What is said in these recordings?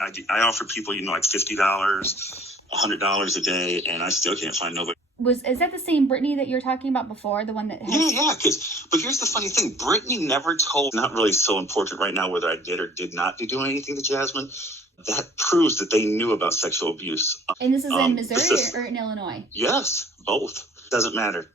I offer people, like $50, $100 a day, and I still can't find nobody. Is that the same Brittany that you were talking about before? The one that has... Yeah. But here's the funny thing. Brittany never told, not really so important right now whether I did or did not do anything to Jasmine. That proves that they knew about sexual abuse. And this is in Missouri or in Illinois? Yes, both. Doesn't matter.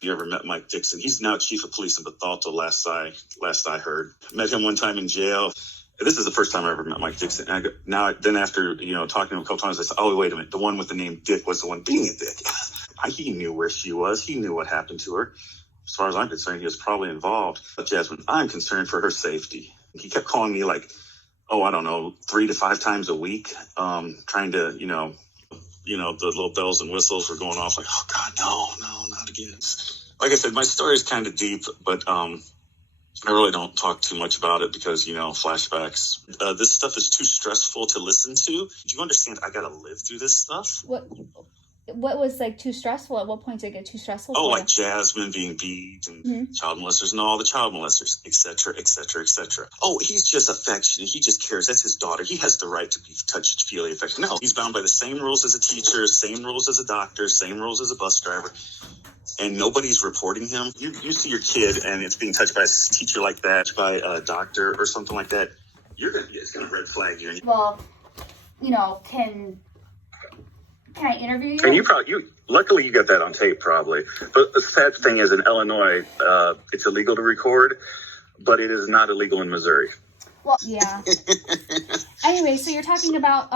You ever met Mike Dixon? He's now chief of police in Bethalto, last I heard. Met him one time in jail. This is the first time I ever met Mike Dixon. And then after, talking to him a couple times, I said, oh, wait a minute. The one with the name Dick was the one being a dick. He knew where she was. He knew what happened to her. As far as I'm concerned, he was probably involved. But Jasmine, I'm concerned for her safety. He kept calling me I don't know, 3 to 5 times a week, trying to, the little bells and whistles were going off like, oh, God, no, not again. Like I said, my story is kind of deep, but I really don't talk too much about it because, flashbacks. This stuff is too stressful to listen to. Do you understand? I got to live through this stuff. What was too stressful? At what point did it get too stressful? Oh, like Jasmine being beat and child molesters and all the child molesters, et cetera, et cetera, et cetera. Oh, he's just affectionate. He just cares. That's his daughter. He has the right to be touchy-feely affectionate. No, he's bound by the same rules as a teacher, same rules as a doctor, same rules as a bus driver. And nobody's reporting him. You see your kid and it's being touched by a teacher like that, by a doctor or something like that. It's going to red flag you. Well, can I interview you? And luckily you got that on tape probably. But the sad thing is in Illinois, it's illegal to record, but it is not illegal in Missouri. Well, yeah. Anyway, so you're talking about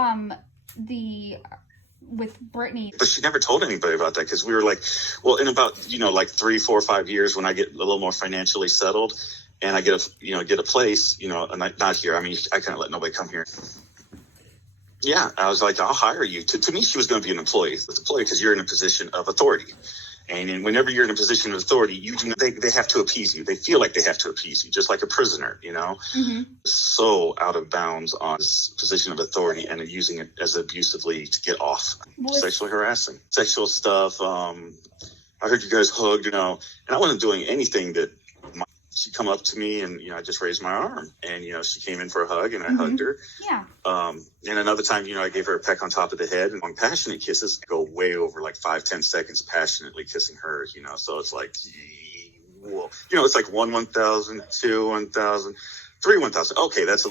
with Brittany. But she never told anybody about that because we were in about, 3, 4, 5 years when I get a little more financially settled and I get a place, and not here. I mean, I can't let nobody come here. Yeah, I was like, I'll hire you. To me, she was going to be an employee because you're in a position of authority. And whenever you're in a position of authority, they have to appease you. They feel like they have to appease you, just like a prisoner, Mm-hmm. So out of bounds on this position of authority and using it as abusively to get off. Sexually harassing. Sexual stuff. I heard you guys hugged, and I wasn't doing anything that she come up to me and, I just raised my arm and, she came in for a hug and I hugged her. Yeah. And another time, I gave her a peck on top of the head and on passionate kisses go way over 5-10 seconds, passionately kissing her, so it's like, whoa, it's like 1, 1,000, 2, 1,000, 3, 1,000. Okay. That's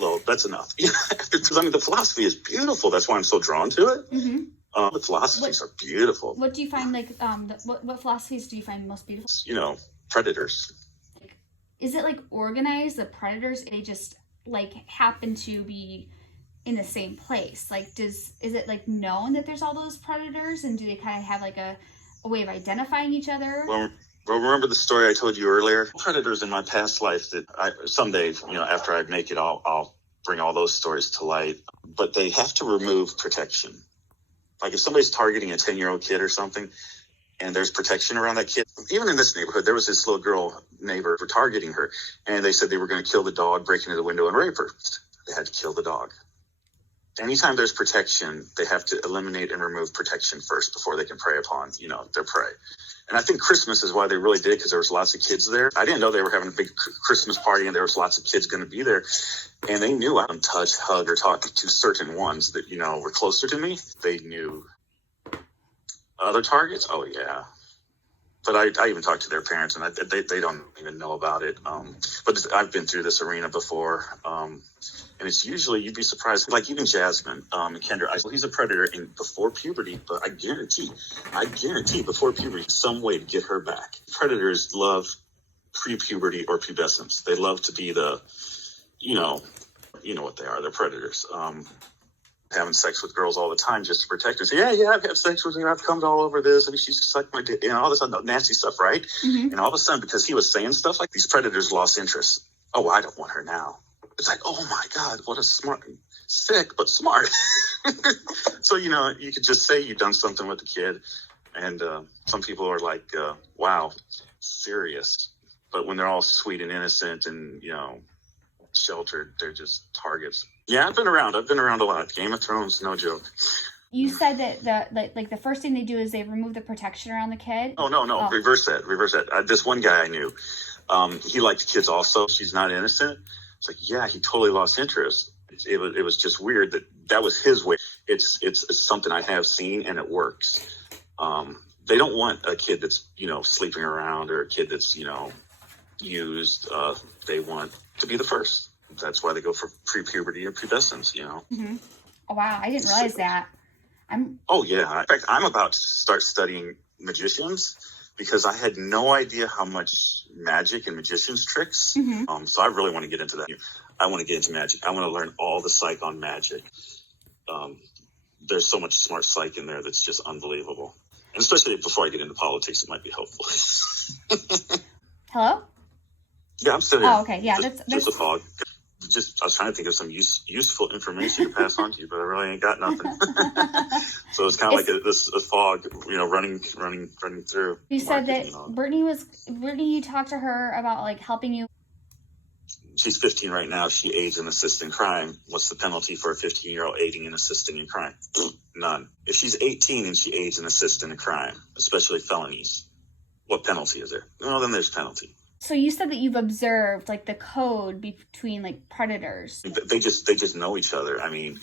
enough. The philosophy is beautiful. That's why I'm so drawn to it. Mm-hmm. The philosophies are beautiful. What do you find what philosophies do you find most beautiful? Predators. Is it organized, the predators, they just happen to be in the same place? Is it known that there's all those predators, and do they kind of have a way of identifying each other? Well, remember the story I told you earlier? Predators in my past life that someday, after I make it, I'll bring all those stories to light. But they have to remove protection. If somebody's targeting a 10-year-old kid or something, and there's protection around that kid. Even in this neighborhood, there was this little girl neighbor for targeting her, and they said they were going to kill the dog, break into the window, and rape her. They had to kill the dog. Anytime there's protection, they have to eliminate and remove protection first before they can prey upon, their prey. And I think Christmas is why they really did, because there was lots of kids there. I didn't know they were having a big Christmas party, and there was lots of kids going to be there. And they knew I didn't touch, hug, or talk to certain ones that, were closer to me. They knew. Other targets? Oh, yeah. But I even talked to their parents, and they don't even know about it. But I've been through this arena before, and it's usually, you'd be surprised, even Jasmine and Kendra, he's a predator before puberty, but I guarantee before puberty, some way to get her back. Predators love pre-puberty or pubescence. They love to be the, you know what they are. They're predators. Having sex with girls all the time just to protect her. So, yeah, I've had sex with her. I've come all over this. I mean, she's sucked my dick, all this other nasty stuff, right? Mm-hmm. And all of a sudden, because he was saying stuff like these predators lost interest. Oh, I don't want her now. It's like, oh my God, what a sick, but smart. So, you could just say you've done something with the kid. And some people are like, wow, serious. But when they're all sweet and innocent and, sheltered, they're just targets. Yeah, I've been around a lot. Game of Thrones, no joke. You said that the first thing they do is they remove the protection around the kid? Oh, no. Oh. Reverse that. This one guy I knew, he liked kids also. She's not innocent. It's like, yeah, he totally lost interest. It was just weird that was his way. It's something I have seen and it works. They don't want a kid that's, sleeping around or a kid that's, used. They want to be the first. That's why they go for pre-puberty or pubescence, Mm-hmm. Oh, wow. I didn't realize that. Oh, yeah. In fact, I'm about to start studying magicians because I had no idea how much magic and magicians tricks. Mm-hmm. So I really want to get into that. I want to get into magic. I want to learn all the psych on magic. There's so much smart psych in there that's just unbelievable. And especially before I get into politics, it might be helpful. Hello? Yeah, I'm still here. Oh, okay. Yeah, that's just a fog. I was trying to think of some useful information to pass on to you, but I really ain't got nothing. So it's kind of like a fog, running through. You said that Brittany, you talked to her about like helping you. She's 15 right now. She aids and assists in crime. What's the penalty for a 15-year-old aiding and assisting in crime? None. If she's 18 and she aids and assists in a crime, especially felonies, what penalty is there? Well, then there's penalty. So you said that you've observed like the code between like predators. They just know each other. I mean,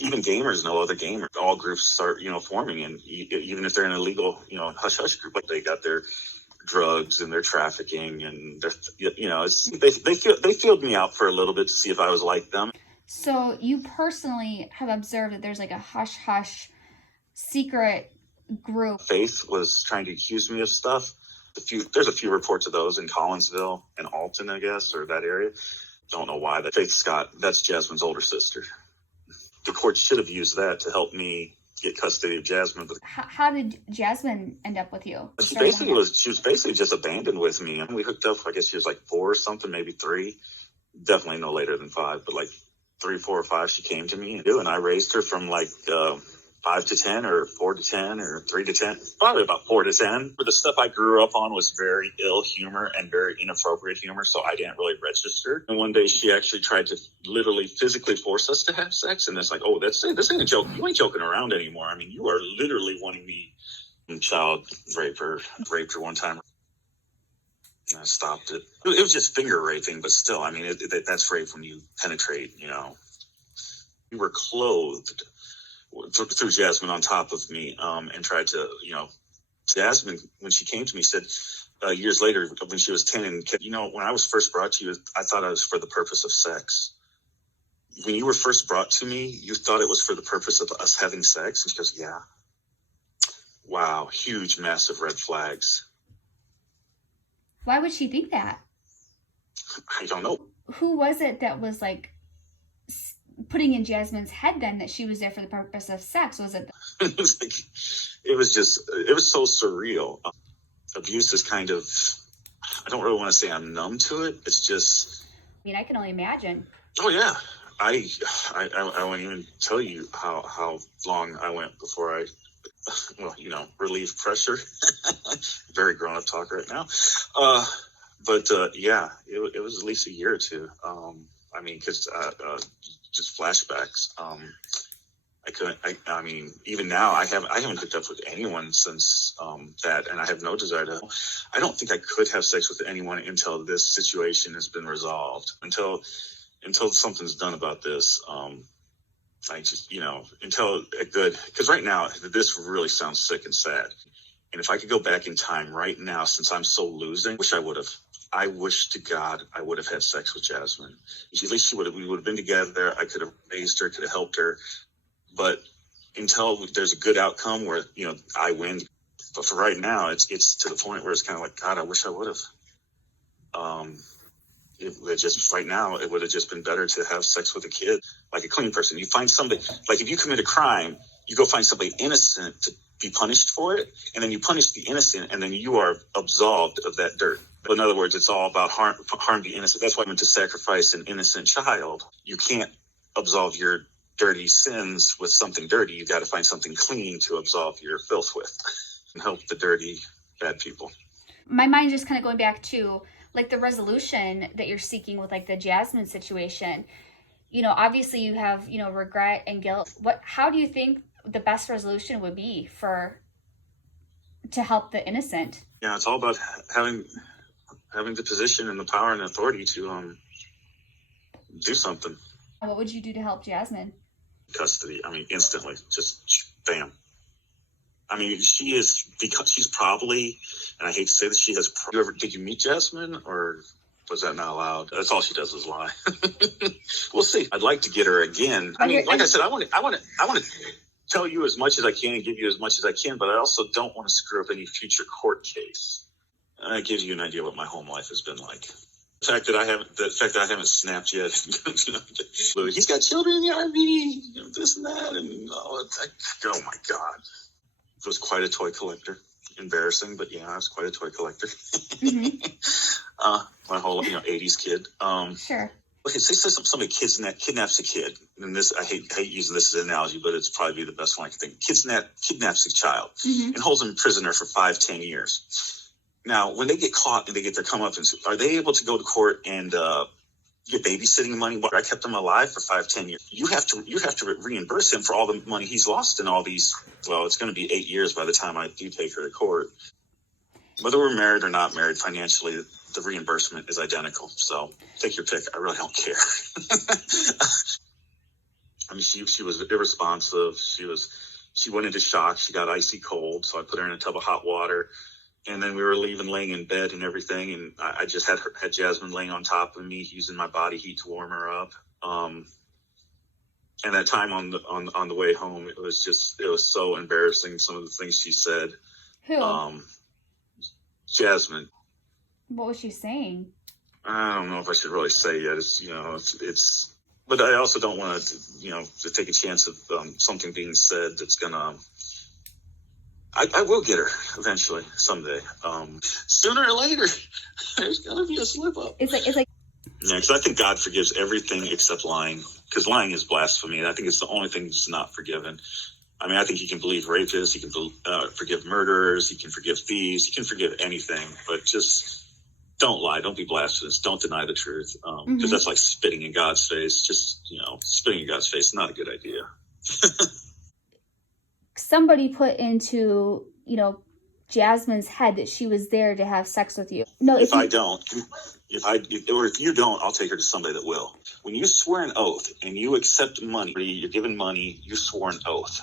even gamers know other gamers. All groups start, forming, and even if they're in a legal, hush hush group, like they got their drugs and their trafficking, and they filled me out for a little bit to see if I was like them. So you personally have observed that there's like a hush hush secret group. Faith was trying to accuse me of stuff. There's a few reports of those in Collinsville and Alton, I guess, or that area. Don't know why. Faith Scott, that's Jasmine's older sister. The court should have used that to help me get custody of Jasmine. But how did Jasmine end up with you? She was basically just abandoned with me. And we hooked up, I guess she was like 4 or something, maybe 3. Definitely no later than 5, but like 3, 4, or 5, she came to me. And I raised her from like 5 to 10 or 4 to 10 or 3 to 10, probably about 4 to 10. But the stuff I grew up on was very ill humor and very inappropriate humor, so I didn't really register. And one day she actually tried to literally physically force us to have sex. And it's like, oh, this ain't a joke. You ain't joking around anymore. I mean, you are literally wanting me to child raped her one time. And I stopped it. It was just finger raping, but still, I mean, that's rape when you penetrate, We were clothed threw Jasmine on top of me and tried to, Jasmine, when she came to me, said years later when she was 10, and when I was first brought to you, I thought I was for the purpose of sex. When you were first brought to me, you thought it was for the purpose of us having sex? And she goes, yeah. Wow, huge, massive red flags. Why would she think that? I don't know. Who was it that was like putting in Jasmine's head then that she was there for the purpose of sex? Was it? It was so surreal. Abuse is kind of, I don't really want to say I'm numb to it. It's just. I mean, I can only imagine. Oh yeah. I won't even tell you how long I went before I, relieved pressure. Very grown up talk right now. But it was at least a year or 2. Because just flashbacks. Even now I haven't hooked up with anyone since that, and I have no desire to. I don't think I could have sex with anyone until this situation has been resolved. Until something's done about this. Because right now this really sounds sick and sad. And if I could go back in time right now, since I'm so losing, I wish to God I would have had sex with Jasmine. At least we would have been together. I could have raised her, could have helped her. But until there's a good outcome where, I win. But for right now, it's to the point where it's kind of like, God, I wish I would have. Right now, it would have just been better to have sex with a kid, like a clean person. You find somebody, like if you commit a crime, you go find somebody innocent to be punished for it, and then you punish the innocent, and then you are absolved of that dirt. But in other words, it's all about harm the innocent. That's why I meant to sacrifice an innocent child. You can't absolve your dirty sins with something dirty. You got to find something clean to absolve your filth with and help the dirty, bad people. My mind just kind of going back to like the resolution that you're seeking with like the Jasmine situation. Obviously you have, regret and guilt. How do you think the best resolution would be to help the innocent? Yeah, it's all about having the position and the power and authority to do something. What would you do to help Jasmine? Custody. I mean, instantly, just bam. I mean, she is, because she's probably, and I hate to say this, she has. Did you meet Jasmine, or was that not allowed? That's all she does is lie. We'll see. I'd like to get her again. I mean, like I said, I want to tell you as much as I can and give you as much as I can, but I also don't want to screw up any future court case. And that gives you an idea what my home life has been like. The fact that I haven't snapped yet. He's got children in the RV, this and that, and oh my God. I was quite a toy collector. Embarrassing, but yeah, I was quite a toy collector. My whole 80s kid. Sure. Okay, say somebody kidnaps a kid, and this I hate using this as an analogy, but it's probably the best one I can think. Kidnaps a child and holds him prisoner for 5-10 years. Now, when they get caught and they get their comeuppance, are they able to go to court and get babysitting money? Well, I kept him alive for 5-10 years. You have to reimburse him for all the money he's lost in all these. Well, it's going to be 8 years by the time I do take her to court. Whether we're married or not married, financially, the reimbursement is identical. So take your pick. I really don't care. I mean, she was irresponsive. She went into shock. She got icy cold. So I put her in a tub of hot water. And then we were laying in bed and everything, and I just had Jasmine laying on top of me, using my body heat to warm her up. And that time on the way home, it was so embarrassing. Some of the things she said. Who? Jasmine. What was she saying? I don't know if I should really say yet. It's. But I also don't want to take a chance of something being said that's gonna. I will get her eventually, someday. Sooner or later, there's gonna be a slip up. It's like. Yeah, because I think God forgives everything except lying. Because lying is blasphemy, and I think it's the only thing that's not forgiven. I mean, I think He can believe rapists, He can forgive murderers, He can forgive thieves, He can forgive anything. But just don't lie, don't be blasphemous, don't deny the truth. Because that's like spitting in God's face. Just spitting in God's face is not a good idea. Somebody put into, Jasmine's head that she was there to have sex with you. No, if you don't, I'll take her to somebody that will. When you swear an oath and you accept money, you're given money, you swore an oath.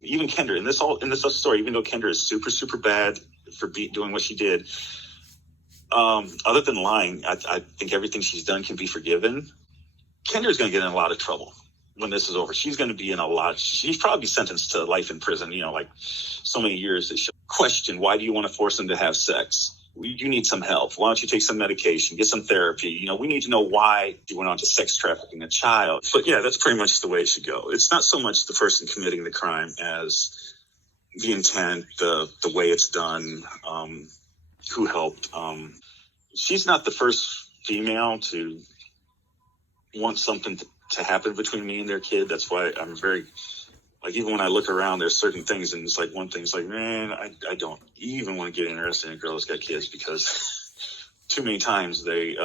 Even Kendra, in this story, even though Kendra is super, super bad for doing what she did, other than lying, I think everything she's done can be forgiven. Kendra's going to get in a lot of trouble when this is over. She's going to be in she's probably sentenced to life in prison, like so many years. That she'll question, why do you want to force them to have sex? You need some help. Why don't you take some medication, get some therapy? We need to know why you went on to sex trafficking a child. But yeah, that's pretty much the way it should go. It's not so much the person committing the crime as the intent, the way it's done, who helped. She's not the first female to want something to happen between me and their kid. That's why I'm very, even when I look around, there's certain things, and it's one thing's man, I don't even want to get interested in a girl that's got kids, because too many times they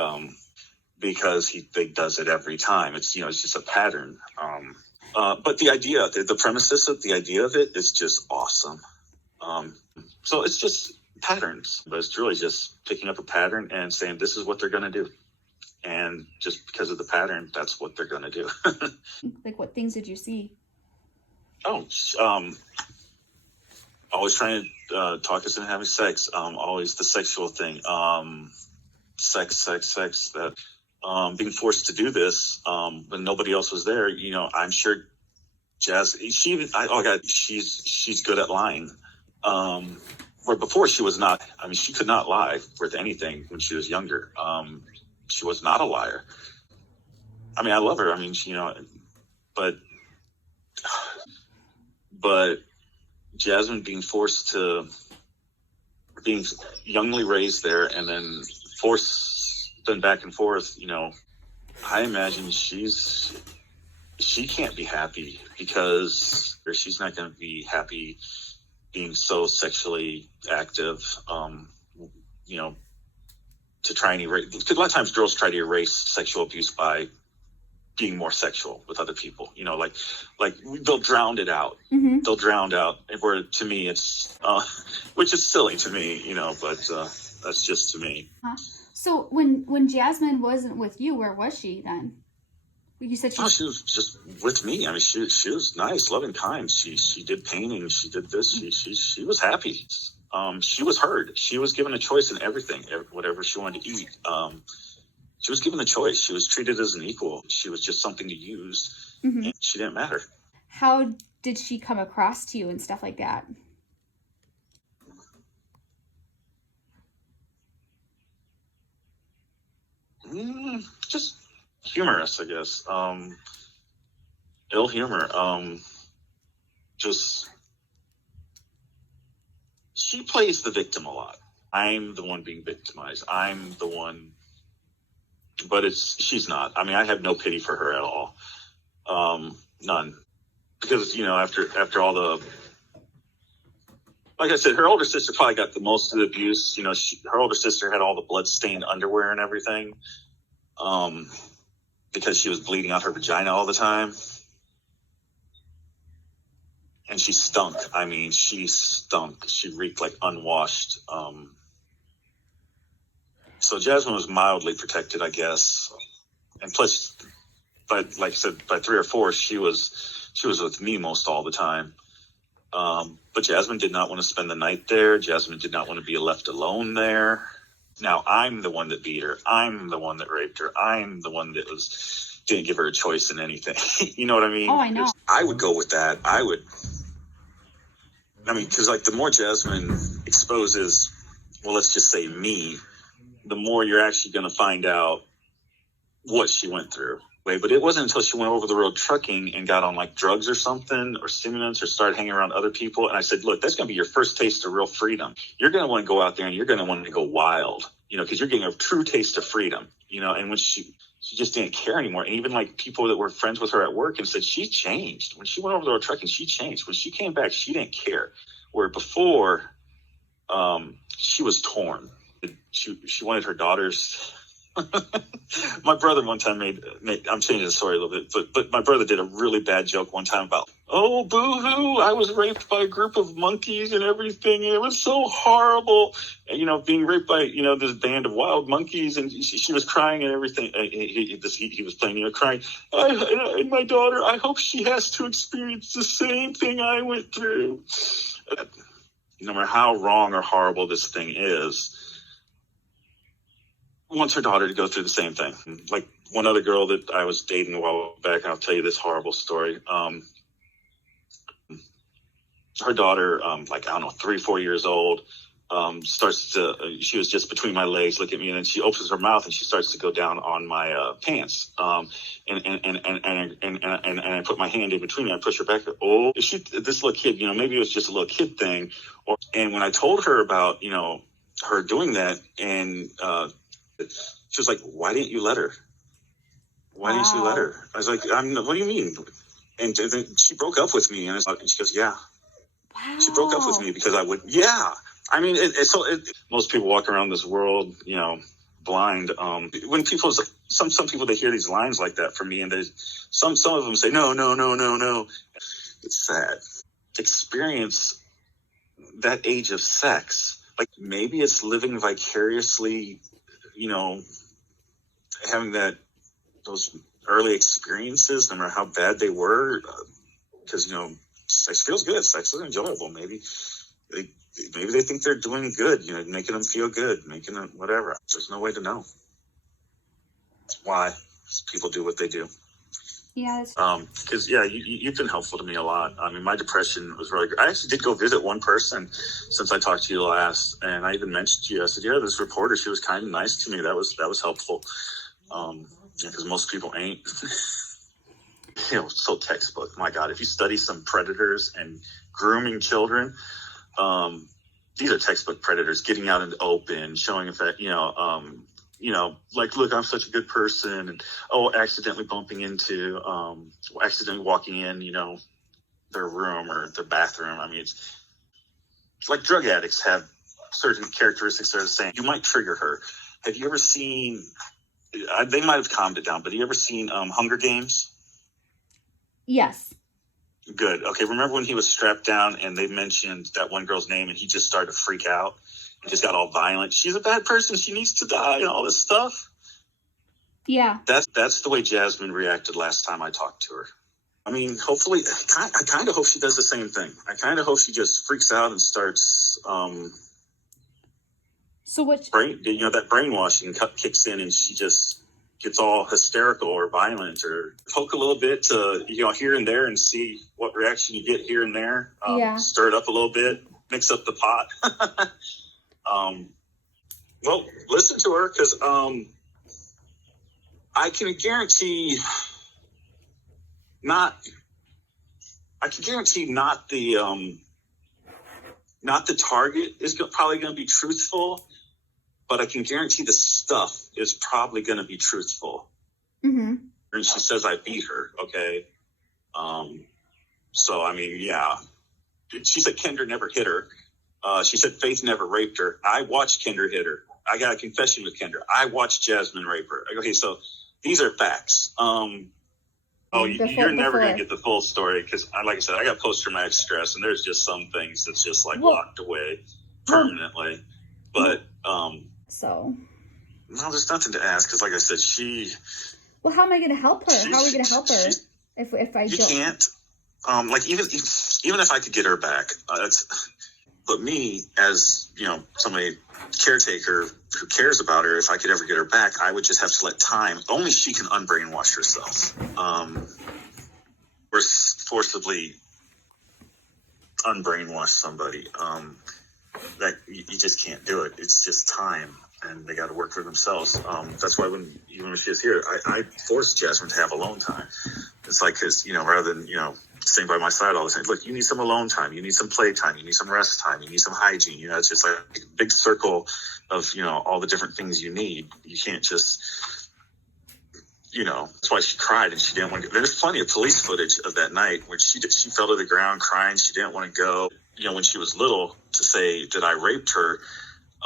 does it every time. It's it's just a pattern. But the idea, the premises of the idea of it is just awesome. So it's just patterns, but it's really just picking up a pattern and saying this is what they're going to do. And just because of the pattern, that's what they're going to do. What things did you see? Always trying to talk us into having sex. Always the sexual thing. Sex. That being forced to do this when nobody else was there. I'm sure Jazz. She's good at lying. Where before she was not. I mean, she could not lie worth anything when she was younger. She was not a liar. I mean, I love her. I mean, but Jasmine being youngly raised there and then been back and forth, I imagine she can't be happy, because she's not going to be happy being so sexually active, to try and erase, because a lot of times girls try to erase sexual abuse by being more sexual with other people, they'll drown it out. Mm-hmm. They'll drown out. Where to me, it's, which is silly to me, but that's just to me. So when Jasmine wasn't with you, where was she then? You said Oh, she was just with me. I mean, she was nice, loving, kind. She did painting. She did this. She was happy. She was heard. She was given a choice in everything, whatever she wanted to eat. She was given a choice. She was treated as an equal. She was just something to use, and she didn't matter. How did she come across to you and stuff like that? Just humorous, I guess. Ill humor. Just she plays the victim a lot. I'm the one being victimized. I'm the one, but she's not. I mean, I have no pity for her at all. None, because after all the, like I said, her older sister probably got the most of the abuse. Her older sister had all the blood-stained underwear and everything, because she was bleeding out her vagina all the time. And she stunk. I mean, she stunk. She reeked like unwashed. So Jasmine was mildly protected, I guess. And plus, like I said, by 3 or 4, she was with me most all the time. But Jasmine did not want to spend the night there. Jasmine did not want to be left alone there. Now I'm the one that beat her. I'm the one that raped her. I'm the one that didn't give her a choice in anything. You know what I mean? Oh, I know. I would go with that. Because like the more Jasmine exposes, well, let's just say me, the more you're actually going to find out what she went through. But it wasn't until she went over the road trucking and got on like drugs or something or stimulants or started hanging around other people. And I said, look, that's going to be your first taste of real freedom. You're going to want to go out there and you're going to want to go wild, because you're getting a true taste of freedom, and when she just didn't care anymore. And even like people that were friends with her at work and said she changed. When she went over the road trucking, she changed. When she came back, she didn't care. Where before, she was torn. She wanted her daughters. My brother one time made I'm changing the story a little bit, but my brother did a really bad joke one time about, oh, boo-hoo, I was raped by a group of monkeys and everything, and it was so horrible. And, being raped by, this band of wild monkeys, and she was crying and everything. He was playing, crying. And my daughter, I hope she has to experience the same thing I went through. No matter how wrong or horrible this thing is, wants her daughter to go through the same thing. Like one other girl that I was dating a while back, and I'll tell you this horrible story. Her daughter, 3, 4 years old, she was just between my legs, look at me, and then she opens her mouth and she starts to go down on my pants. And I put my hand in between her, I push her back. Oh, this little kid, maybe it was just a little kid thing. And when I told her about, her doing that, and she was like, why didn't you let her? Why didn't you let her? I was like, what do you mean? And then she broke up with me, and she goes, yeah. Wow. She broke up with me because I would, yeah. I mean, most people walk around this world, blind. When some people, they hear these lines like that from me, and some of them say, no. It's sad. Experience that age of sex. Like maybe it's living vicariously, having those early experiences, no matter how bad they were, because, sex feels good. Sex is enjoyable. Maybe they think they're doing good, making them feel good, making them whatever. There's no way to know why people do what they do. Yeah. Because you've been helpful to me a lot. I mean, my depression was really good. I actually did go visit one person since I talked to you last, and I even mentioned to you. I said, yeah, this reporter, she was kind and nice to me. That was helpful. Because most people ain't. So textbook. My God, if you study some predators and grooming children, these are textbook predators getting out in the open, showing effect, like, look, I'm such a good person, and accidentally walking in, their room or their bathroom. I mean, it's like drug addicts have certain characteristics that are the same. You might trigger her. Have you ever seen? They might have calmed it down, but have you ever seen Hunger Games? Yes. Good. Okay. Remember when he was strapped down and they mentioned that one girl's name and he just started to freak out and just got all violent? She's a bad person. She needs to die and all this stuff. Yeah. That's the way Jasmine reacted last time I talked to her. I mean, hopefully, I kind of hope she does the same thing. I kind of hope she just freaks out and starts, that brainwashing kicks in, and she just gets all hysterical or violent, or poke a little bit to, here and there, and see what reaction you get here and there. Stir it up a little bit, mix up the pot. Well, listen to her, because I can guarantee not the target is probably going to be truthful, but I can guarantee the stuff is probably going to be truthful. Mm-hmm. And she says I beat her. Okay. So, I mean, yeah. She said Kendra never hit her. She said Faith never raped her. I watched Kendra hit her. I got a confession with Kendra. I watched Jasmine rape her. Okay, so these are facts. You're never going to get the full story, because, like I said, I got post-traumatic stress, and there's just some things that's just locked away permanently. But so no, there's nothing to ask, because, like I said, Well, how am I going to help her? How are we going to help her if I you don't? Can't. Even if I could get her back, but me as somebody caretaker who cares about her, if I could ever get her back, I would just have to let time. Only she can unbrainwash herself. Or forcibly unbrainwash somebody. That you just can't do it. It's just time, and they got to work for themselves. That's why even when she was here, I forced Jasmine to have alone time. It's like, because rather than staying by my side all the time. Look, you need some alone time. You need some play time. You need some rest time. You need some hygiene. It's just like a big circle of, all the different things you need. You can't just, that's why she cried, and she didn't want to go. There's plenty of police footage of that night where she fell to the ground crying. She didn't want to go, when she was little, to say that I raped her.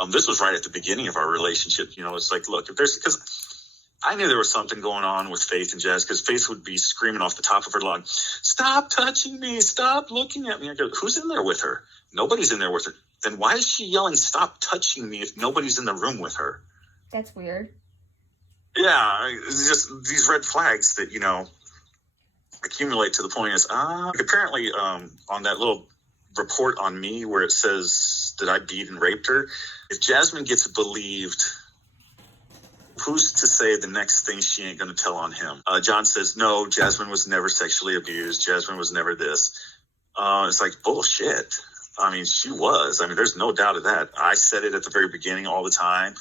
This was right at the beginning of our relationship. It's like, look, because I knew there was something going on with Faith and Jazz, because Faith would be screaming off the top of her lung, "Stop touching me! Stop looking at me!" I go, "Who's in there with her? Nobody's in there with her. Then why is she yelling, 'Stop touching me,' if nobody's in the room with her?" That's weird. Yeah, it's just these red flags that, accumulate to the point is, apparently on that little report on me where it says that I beat and raped her, if Jasmine gets believed, who's to say the next thing she ain't going to tell on him? John says, no, Jasmine was never sexually abused. Jasmine was never this. It's like, bullshit. I mean, she was. I mean, there's no doubt of that. I said it at the very beginning all the time.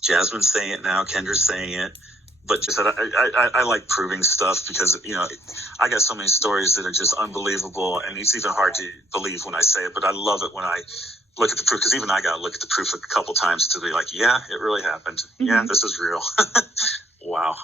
Jasmine's saying it now. Kendra's saying it. But just I like proving stuff, because, I got so many stories that are just unbelievable, and it's even hard to believe when I say it. But I love it when I look at the proof, because even I got to look at the proof a couple times to be like, yeah, it really happened. Mm-hmm. Yeah, this is real. Wow.